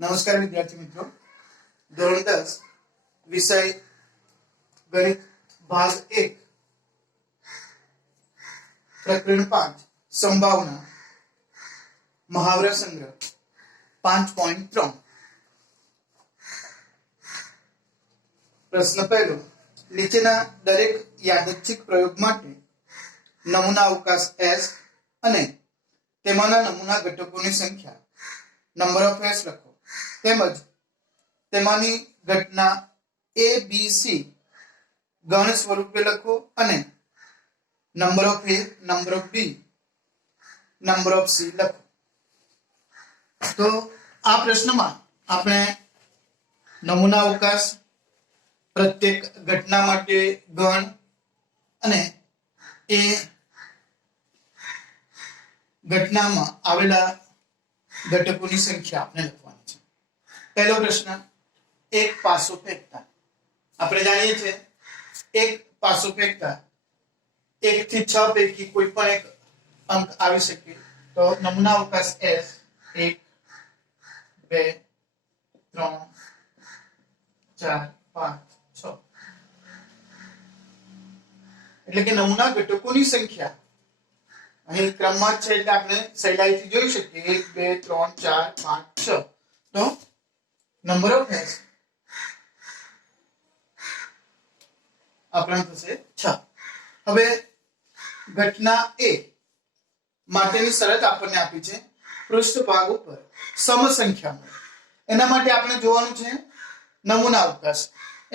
नमस्कार विद्यार्थी मित्रों, धोरण 10 विषय गणित भाग 1 प्रकरण 5 संभावना मुहावरा संग्रह 5.3 प्रश्न पहलो નીચેના દરેક યાદચ્છિક પ્રયોગ માટે નમૂના અવકાશ S અને તેમાંના નમૂના ઘટકોની સંખ્યા નંબર ઓફ S લખો તેમજ તેમાંની ઘટના A B C ગણ સ્વરૂપે લખો અને number of A number of B number of C લખો। તો આ પ્રશ્નમાં આપણે નમૂના અવકાશ प्रत्येक घटना माटे गण अने ए घटना में आवेला घटकोनी संख्या आपने लखवानी छे। पहलो प्रश्न एक पासो फेंकता आपणे जाणीए छे एक पासो फेंकता 1 થી 6 पैकी कोई पण एक अंक आवी शके। तो नमूना अवकाश S 1 2 3 4 5 6 એટલે કે નમૂના ઘટકોની સંખ્યા અહીં ક્રમમાં છે એટલે આપણે સહેલાઈથી જોઈ શકીએ 1 2 3 4 5 6 તો નંબર ઓફ S આપણા થશે 6। હવે ઘટના A માટેની શરત આપણને આપી છે પૃષ્ઠભાગ ઉપર સમસંખ્યા મળે એના માટે આપણે જોવાનું છે નમૂના અવકાશ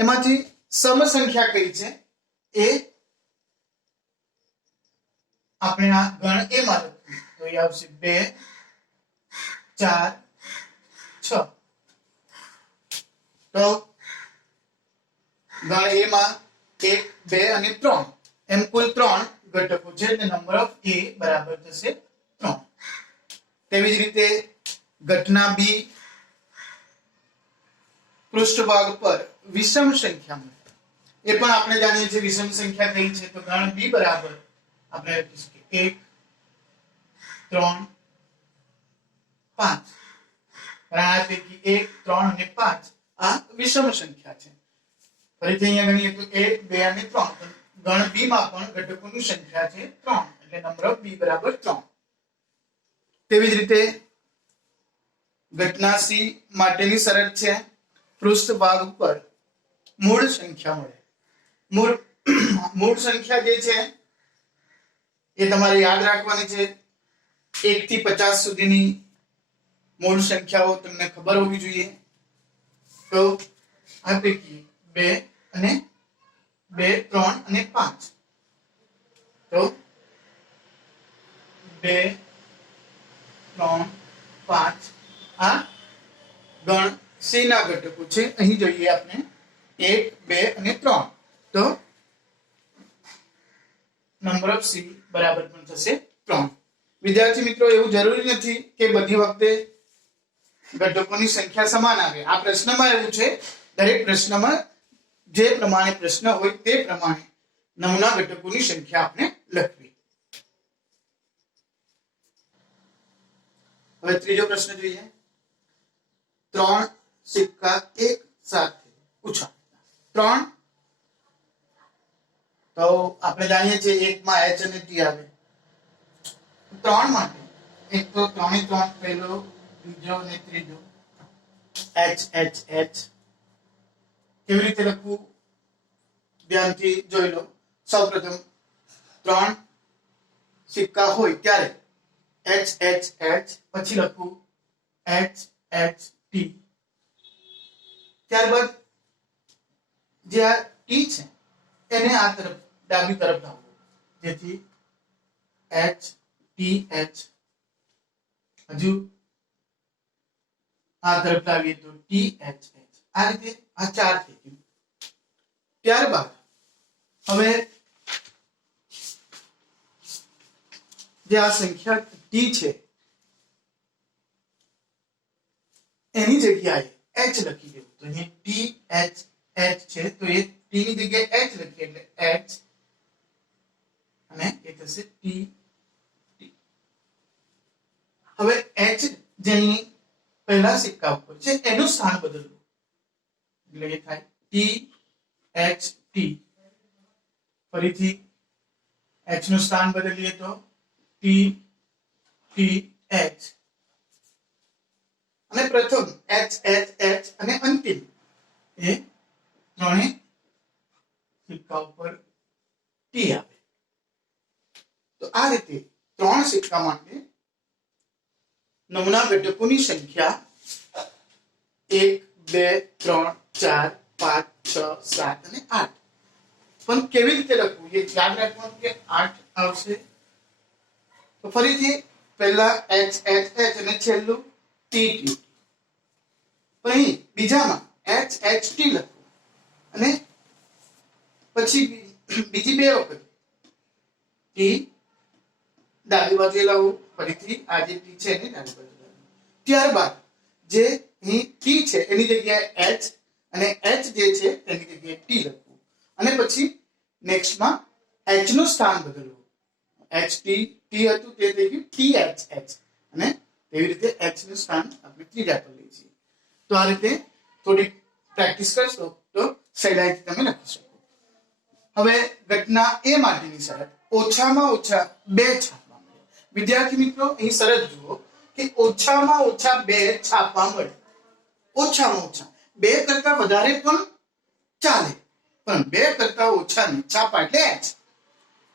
એમાંથી સમસંખ્યા કઈ છે એ આપણે આ ગણ A માં લખીએ તો એ આવશે 2 4 6 તો ગણ A માં 1 2 અને 3 એમ કુલ 3 ઘટકો છે એટલે નંબર ઓફ A બરાબર થશે 3। તેવી જ રીતે ઘટના B पृष्ठभाग पर विषम संख्या में ये पण आपने जानिए छे विषम संख्या कई छे तो गण B बराबर आपने 1 3 5 गणना पैकी 1 3 અને 5 આ વિષમ સંખ્યા છે। ફરીથી અહીંયા ગણીએ તો 1 2 અને 3 ગણ B માં પણ ઘટકોની સંખ્યા છે 3 એટલે નંબર ઓફ B બરાબર 3। તેવી જ રીતે ઘટના C માટેની શરત છે पृष्ठभाग पर मूल संख्या મળે मूल संख्या જે છે એ તમારે યાદ રાખવાની છે 1 થી 50 સુધીની મૂળ સંખ્યાઓ તમને ખબર હોવી જોઈએ। તો આ પૈકી 2 અને 2 3 અને 5 તો 2 3 5 આ ગણ C ના ઘટકો છે। અહીં જોઈએ આપણે 1 2 અને 3 તો નંબર ઓફ C બરાબર પણ થશે 3। વિદ્યાર્થી મિત્રો એવું જરૂરી નથી કે બધી વખતે ઘટકોની સંખ્યા સમાન આવે। આ પ્રશ્નમાં એવું છે દરેક પ્રશ્નમાં જે પ્રમાણે પ્રશ્ન હોય તે પ્રમાણે નમૂના ઘટકોની સંખ્યા આપણે લખવી। હવે ત્રીજો પ્રશ્ન જોઈએ 3 सिक्का एक साथ उछा 3 तो આપણે જાણીએ છીએ એક માં h અને t આવે 3 માટે એક તો 3 3 પહેલો બીજો અને ત્રીજો h h h કેવી રીતે લખવું ધ્યાનથી જોઈ લો। સૌપ્રથમ 3 સિક્કા હોય ત્યારે h h h પછી લખવું h h t ત્યારબાદ જે આ ટી છે એને આ તરફ ડાબી તરફ લાવવું જેથી h t h હજુ આ તરફ લાવીએ તો t h h આ રીતે આ ચાર થઈ ગયું। ત્યારબાદ હવે જે આ સંખ્યા t છે એની જગ્યાએ h લખી દેવું तो ये t h h છે તો એ t ની જગ્યાએ h લખીએ એટલે h અને એ થશે t t। હવે h જેની પહેલા સિક્કા ઉપર છે એનું સ્થાન બદલવું, એટલે એ થાય ટી એચ ટી. ફરીથી એચ નું સ્થાન બદલીએ તો ટી ટી એચ, અને પ્રથમ એચ એચ એચ, અને અંતિમ એ ત્રણેય સિક્કા ઉપર ટી આવે. તો આ રીતે ત્રણ સિક્કા માટે નમૂના ઘટકોની સંખ્યા 1 2 3 4 5 6 7 અને 8. પણ કેવી રીતે લખવું એ યાદ રાખવાનું કે 8 આવશે. તો ફરીથી પહેલા એચ એચ એચ અને છેલ્લું ટી ટી. પણ અહીં બીજામાં એચ એચ ટી લખવું, અને પછી બીજી બે વખત ટી ડાબી બાજુએ લાવવું, ફરીથી આ જે ટી છે એની ડાબી બાજુ લાવવું. ત્યારબાદ જે અહીં ટી છે એની જગ્યાએ એચ, અને એચ જે છે એની જગ્યાએ ટી લખવું, અને પછી નેક્સ્ટમાં એચ નું સ્થાન બદલવું. એચ ટી ટી હતું તે થઈ ગયું ટી એચ એચ, અને તેવી રીતે એચ નું સ્થાન આપણે ત્રીજા પર લઈએ છીએ. તો આ રીતે થોડી પ્રેક્ટિસ કરશો તો સહેલાઈથી તમે લખી શકો. હવે ઘટના એ માટેની શરત ઓછામાં ઓછા 2 છાપવા મળે. વિદ્યાર્થી મિત્રો અહીં શરત જુઓ કે ઓછામાં ઓછા 2 છાપવા મળે. ઓછામાં ઓછા 2 કરતા વધારે પણ ચાલે, પણ 2 કરતા ઓછા નહીં છાપા એટલે એચ.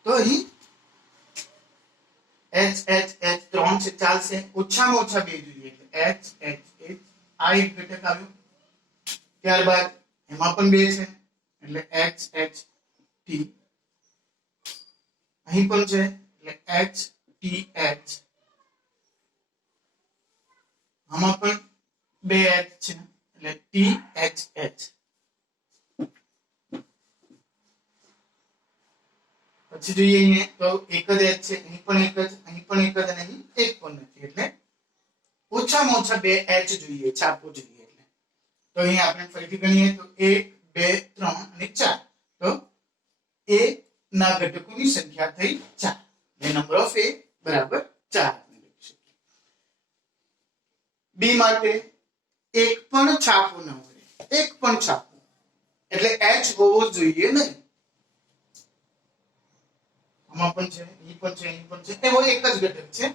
તો અહીં એચ એચ એચ 3 છે ચાલશે, ઓછામાં ઓછા 2 જોઈએ એટલે એચ એચ એચ. આ એક ઘટક આવ્યું. ત્યારબાદ એમાં પણ 2 છે એટલે એચ એચ ટી. અહીં પણ છે એટલે એચ ટી એચ. આમાં પણ 2 એચ છે એટલે ટી એચ એચ. પછી જોઈએ અહીંયા તો એક જ એચ છે, અહીં પણ એક જ, અહીં પણ એક જ, અને અહીં એક પણ નથી, એટલે ઓછામાં ઓછા 2 એચ જોઈએ, છાપવું જોઈએ. એટલે તો અહીં આપણે ફરીથી ગણીએ તો 1 2 3 અને 4. તો એ ના ઘટકોની સંખ્યા થઈ 4. The number of A બરાબર 4. બી માટે એક પણ છાપવું ન મળે, એક પણ છાપવું એટલે એચ હોવો જોઈએ નહીં. આમાં પણ છે, અહીં પણ છે, અહીં પણ છે, એવો એક જ ઘટક છે,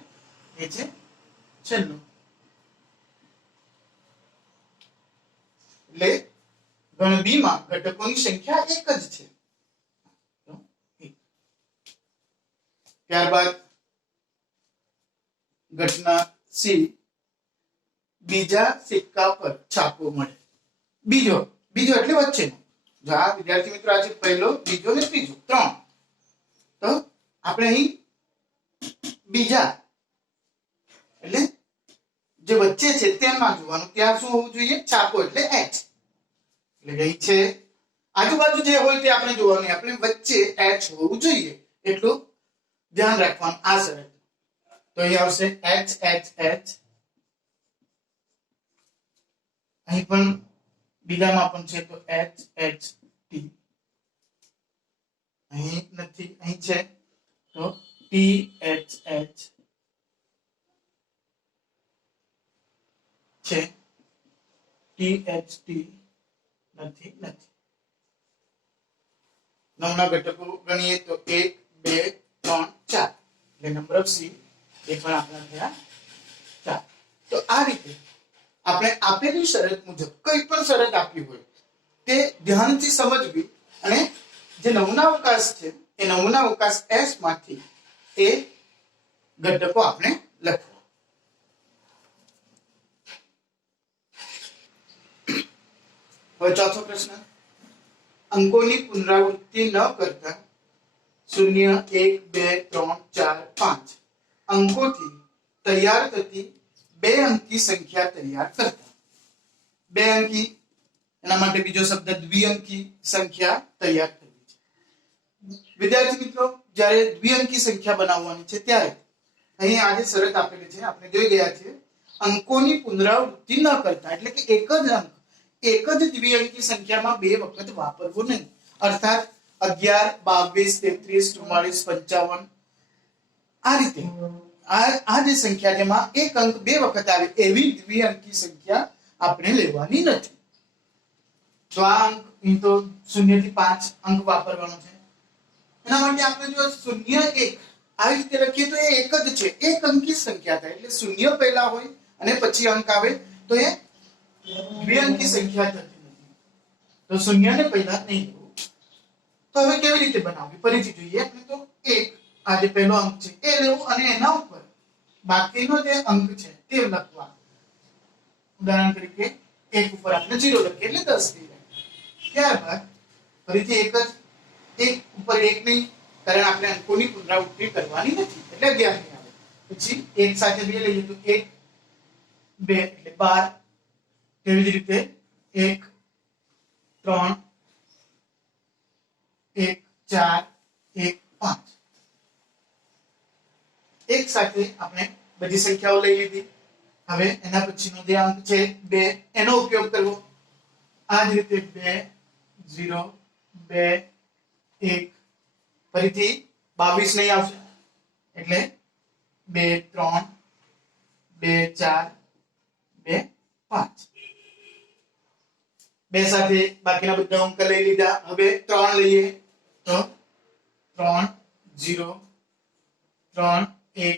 એ છે છેલ્લું. એટલે ગણ બી માં ઘટકોની સંખ્યા એક જ છે. ત્યારબાદ ઘટના સી બીજા સિક્કા પર છાપવો મળે. બીજો એટલે વચ્ચેનો. જો આ વિદ્યાર્થી મિત્રો આજે પહેલો, બીજો ને ત્રીજો 3. તો આપણે અહીં બીજા એટલે જે વચ્ચે છે તેમાં જોવાનું, ત્યાં શું હોવું જોઈએ? છાપો એટલે એચ. એટલે અહીં છે આજુબાજુ જે હોય તે આપણે જોવાનું, આપણે વચ્ચે એચ હોવું જોઈએ એટલું ધ્યાન રાખવાનું. આ શરત તો અહીં આવશે એચ એચ એચ. અહીં પણ બીજામાં પણ છે તો એચ એચ ટી. અહીં નથી, અહીં છે તો ટી એચ એચ છે, ટી એચ ટી નથી. નમૂના ઘટકો ગણીએ તો 1 2 3 4. એટલે નંબર ઓફ સી એ પણ આપણા થયા 4. તો આ રીતે આપણે આપેલી શરત મુજબ કોઈ પણ શરત આપી હોય તે ધ્યાનથી સમજવી, અને જે નમૂના અવકાશ છે એ નમૂના અવકાશ S માંથી એ ઘટકો આપણે લખવા. હવે ચોથો પ્રશ્ન, અંકોની પુનરાવૃત્તિ ન કરતા 0 1 2 3 4 5 અંકોથી તૈયાર થતી 2 અંકી સંખ્યા તૈયાર કરતા. 2 અંકી એના માટે બીજો શબ્દ દ્વિઅંકી સંખ્યા તૈયાર કરવી છે. વિદ્યાર્થી મિત્રો જ્યારે દ્વિઅંકી સંખ્યા બનાવવાની છે ત્યારે અહીં આજે શરત આપેલી છે, આપણે જોઈ ગયા છે અંકોની પુનરાવૃત્તિ ન કરતા, એટલે કે એક જ અંક એક જ દ્વિઅંકી સંખ્યામાં 2 વખત વાપરવું નહીં. અર્થાત 11 22 33 44 55 આ રીતે આ જે સંખ્યા જેમાં એક અંક બે વખત આવે એવી દ્વિઅંકી સંખ્યા આપણે લેવાની નથી. તો આ અંક તો 0 થી 5 અંક વાપરવાનો છે. એના માટે આપણે જો 0 1 આવી રીતે લખીએ તો એ એક જ છે, એક અંકી સંખ્યા થાય. એટલે 0 પહેલા હોય અને પછી અંક આવે તો એ દ્વિઅંકી સંખ્યા થતી નથી. તો 0 ને પહેલા નહીં લેવું. તો હવે કેવી રીતે બનાવવી ફરીથી જોઈએ. આપણે તો 1 આ જે પહેલો અંક છે એ લેવું અને એના ઉપર બાકીનો જે અંક છે તે લખવા. ઉદાહરણ તરીકે 1 ઉપર આપણે 0 લખીએ એટલે 10 થઈ જાય. ત્યારબાદ ફરીથી એક ઉપર 1 નહીં, કારણ આપણે અંકોની પુનરાવૃત્તિ કરવાની નથી એટલે 11 નહીં આવે. પછી 1 સાથે 2 લઈએ તો 1 2 એટલે 12. તેવી જ રીતે 1 3 1 4 1 5. એક સાથે આપણે બધી સંખ્યાઓ લઈ લીધી. હવે એના પછીનો જે અંક છે 2 એનો ઉપયોગ કરવો. આ જ રીતે 2 0 2 1 ફરીથી 22 નહીં આવશે એટલે 2 3 2 4 2 5. 2 સાથે બાકીના બધા અંક લઈ લીધા. હવે 3 લઈએ તો 3 0 3 1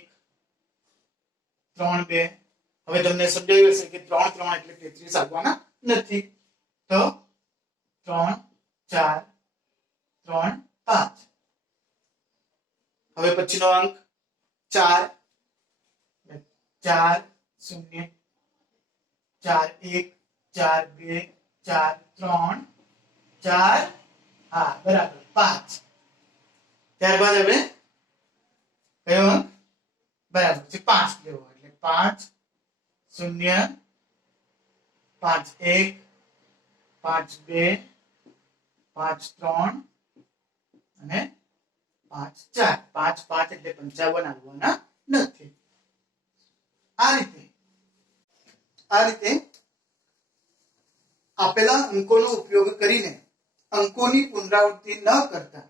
3 2. હવે તમને સમજાયું હશે કે 3 3 એટલે 33 આવવાના નથી. તો 3 4 3 5. હવે પછીનો અંક 4 4 0 4 1 4 2 4 3 4 હા બરાબર 5. ત્યારબાદ હવે કયો અંક બરાબર છે 5 લેવો એટલે 5 0 5 1 5 2 5 3 અને 5 4. 5 5 એટલે 55 આવવાના નથી. આ રીતે આપેલા અંકોનો ઉપયોગ કરીને અંકોની પુનરાવૃત્તિ ન કરતા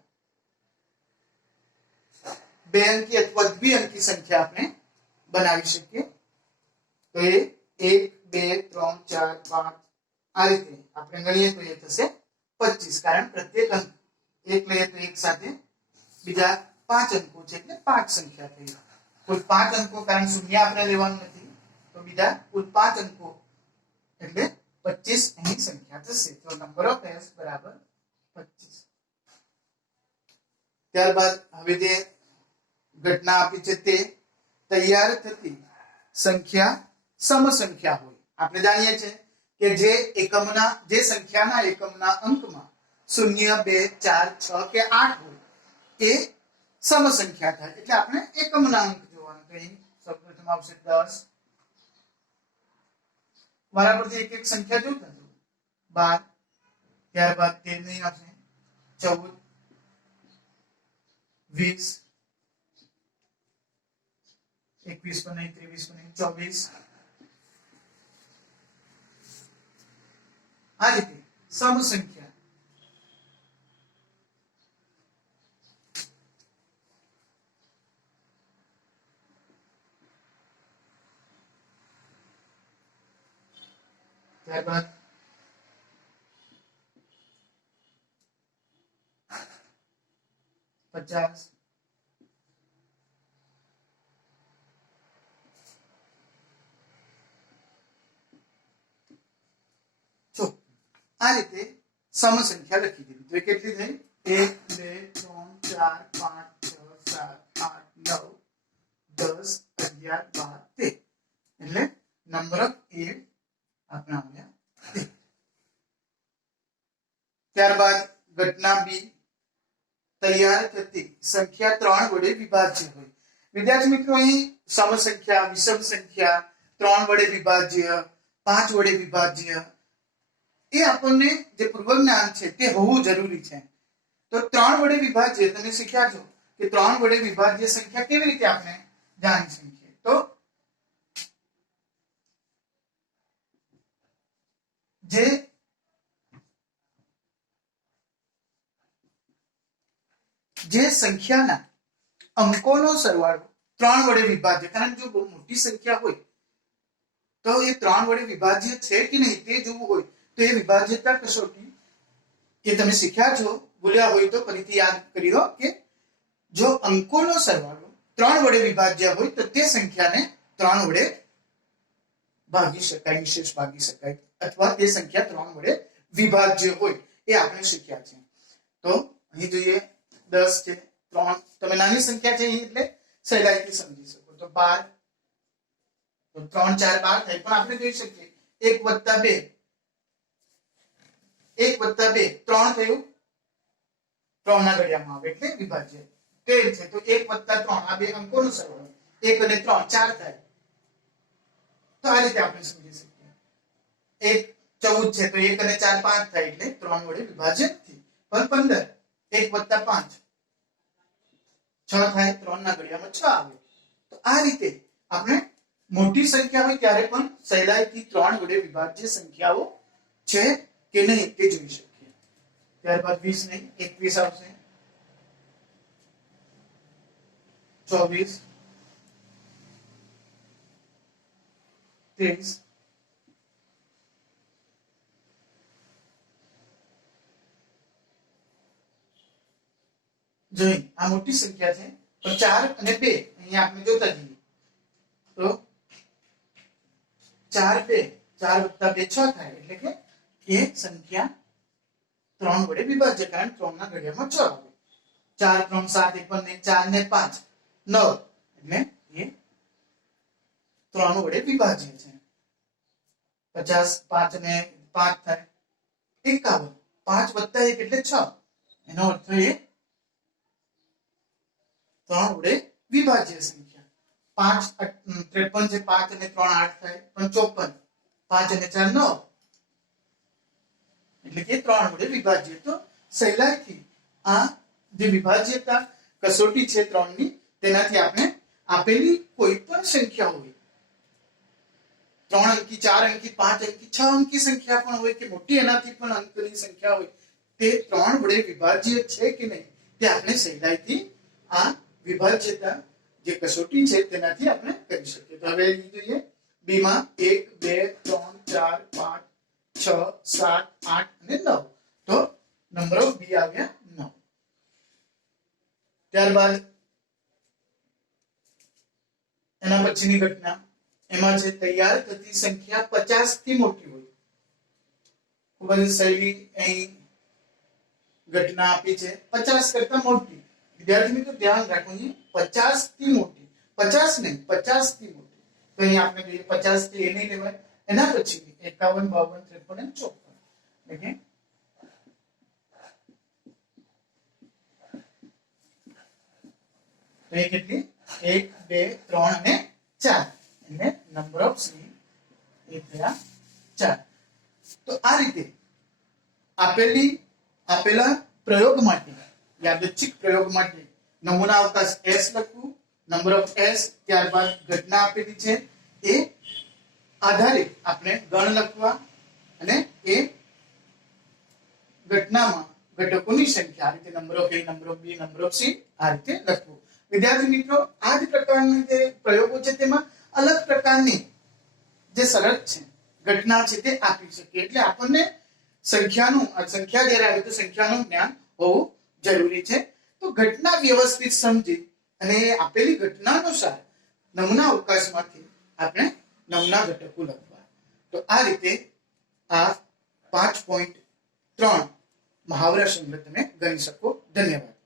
બે અંકી અથવા દ્વિઅંકી સંખ્યા આપણે બનાવી શકીએ. તો એ 1 2 3 4 5 આ રીતે આપણે ગણીએ તો એ થશે 25. કારણ પ્રત્યેક અંક એક લઈએ તો એક સાથે બીજા 5 અંકો છે એટલે 5 સંખ્યા થઈ. કુલ 5 અંકો કારણ શૂન્ય આપણે લેવાનું નથી તો બીજા કુલ 5 અંકો એટલે 25 અહીં સંખ્યા થશે. તો નંબર ઓફ s બરાબર 25. ત્યારબાદ હવે જે ઘટના આપી છે તે તૈયાર થતી સંખ્યા સમસંખ્યા હોય. આપણે જાણીએ છીએ કે જે સંખ્યાના એકમના અંકમાં 0 2 4 6 કે 8 હોય એ સમસંખ્યા થાય. એટલે આપણે એકમના અંક જોવાનું. તો અહીં સૌપ્રથમ આવશે 10. બરાબરથી એક એક સંખ્યા જોતા જવું. 12. ત્યારબાદ 13 નહીં આવશે 14 20 21 पर नहीं 23 पर नहीं 24. आ રીતે સમ સંખ્યા ત્યારબાદ 50 આ રીતે સમસંખ્યા લખી દીધી. તો કેટલી થઈ 1 2 3 4 5 6 7 8 9 10 11 12 13. એટલે નંબર ઓફ 8 આપણે આવ્યા 13. ત્યારબાદ ઘટના બી તૈયાર થતી સંખ્યા 3 વડે વિભાજ્ય હોય. વિદ્યાર્થી મિત્રો અહીં સમસંખ્યા વિષમ સંખ્યા 3 વડે વિભાજ્ય 5 વડે વિભાજ્ય એ આપણને જે પૂર્વ જ્ઞાન છે તે હોવું જરૂરી છે. તો 3 વડે વિભાજ્ય તમે શીખ્યા છો કે 3 વડે વિભાજ્ય સંખ્યા કેવી રીતે આપણે જાણી શકીએ. તો જે સંખ્યાના અંકોનો સરવાળો 3 વડે વિભાજ્ય, કારણ જો બહુ મોટી સંખ્યા હોય તો એ 3 વડે વિભાજ્ય છે કે નહીં તે જોવું હોય તો એ વિભાજ્યતા કસોટી એ તમે શીખ્યા છો, ભૂલ્યા હોય તો ફરીથી યાદ કરી લો કે જો અંકોનો સરવાળો 3 વડે વિભાજ્ય હોય તો તે સંખ્યાને 3 વડે ભાગી શકાય, નિશેષ ભાગી શકાય, અથવા તે સંખ્યા 3 વડે વિભાજ્ય હોય એ આપણે શીખ્યા છે. તો અહીં જોઈએ 10 છે, 3 તમે નાની સંખ્યા છે એટલે સહેલાઈથી સમજી શકો તો 12, તો 3 4 12 થાય, પણ આપણે જોઈ શકીએ 1 + 2 1 + 2 3 થયું, 3 ના ઘડિયામાં આવે એટલે વિભાજ્ય. 13 છે તો 1 + 3 આ બે અંકોનો સરવાળો 1 અને 3 4 થાય, તો આ રીતે આપણે સમજી શકીએ. 14 છે તો 1 અને 4 5 થાય એટલે 3 વડે વિભાજ્ય નથી. પણ 15 1 + 5 6 થાય, 3 ના ઘડિયામાં 6 આવે. તો આ રીતે આપણે મોટી સંખ્યા હોય ત્યારે પણ સહેલાઈથી 3 વડે વિભાજ્ય સંખ્યાઓ છે કે નહીં તે જોઈ શકીએ. ત્યારબાદ 20 નહીં 21 આવશે, 24 23 જોઈ આ મોટી સંખ્યા છે પણ 4 અને 2 અહીંયા આપણે જોતા જઈએ તો 4 2 4 + 2 6 થાય, એટલે કે એ સંખ્યા 3 વડે વિભાજ્ય, કારણ 3 ના ઘડિયામાં 6 આવે. 4 3 7 4 ને 5 9 એટલે એ 3 વડે વિભાજ્ય છે. 50 5 ને 5 થાય 51, 5 + 1 એટલે 6, એનો અર્થ એ 3 વડે વિભાજ્ય સંખ્યા. 5 53 છે, 5 અને 3 8 થાય, પણ 54, 5 અને 4 9 એટલે કે 3 વડે વિભાજ્ય. તો સહેલાઈથી આ જે વિભાજ્યતા કસોટી છે 3 ની, તેનાથી આપણે આપેલી કોઈ પણ સંખ્યા હોય, 3 અંકી 4 અંકી 5 અંકી 6 અંકી સંખ્યા પણ હોય કે મોટી એનાથી પણ અંકની સંખ્યા હોય, તે 3 વડે વિભાજ્ય છે કે નહીં તે આપણે સહેલાઈથી આ વિભાજ્યતા જે કસોટી છે તેનાથી આપણે કરી શકીએ. તો હવે જોઈએ બી માં 1 2 3 4 5 6 7 8 અને 9, તો નંબર ઓફ બી આવ્યા 9. ત્યારબાદ એના પછીની ઘટના એમાં છે તૈયાર થતી સંખ્યા 50 થી મોટી હોય. ખૂબ જ સહેલી અહીં ઘટના આપી છે, 50 કરતા મોટી. વિદ્યાર્થી મિત્રો ધ્યાન રાખવું, 50 થી મોટી, 50 નહીં 50 થી મોટી. તો અહીં આપણે જોઈએ 50 થી એ નહીં લેવાય, એના પછી 51 52 53 અને 54. એટલે તો એ કેટલી 1 2 3 અને 4 એટલે નંબર ઓફ સી એ થયા 4. તો આ રીતે આપેલા પ્રયોગ માટે, યાદચ્છિક પ્રયોગ માટે નમૂના અવકાશ S લખવું, નંબર ઓફ S, ત્યારબાદ ઘટના આપેલી છે એ આધારે આપણે ગણ લખવા અને એ ઘટનામાં ઘટકોની સંખ્યા આ રીતે number of A, number of B, number of C આ રીતે લખવું. વિદ્યાર્થી મિત્રો આ જ પ્રકારના જે પ્રયોગો છે તેમાં અલગ પ્રકારની જે શરત છે, ઘટના છે તે આપી શકીએ. એટલે આપણને સંખ્યા જ્યારે આવે તો સંખ્યાનું જ્ઞાન હોવું જરૂરી છે. તો ઘટના વ્યવસ્થિત સમજી અને આપેલી ઘટના અનુસાર નમૂના અવકાશમાંથી આપણે નમૂના ઘટકો લખવા. તો આ રીતે આ 5.3 મહાવરા સંગ્રહ તમે ગણી શકો. ધન્યવાદ.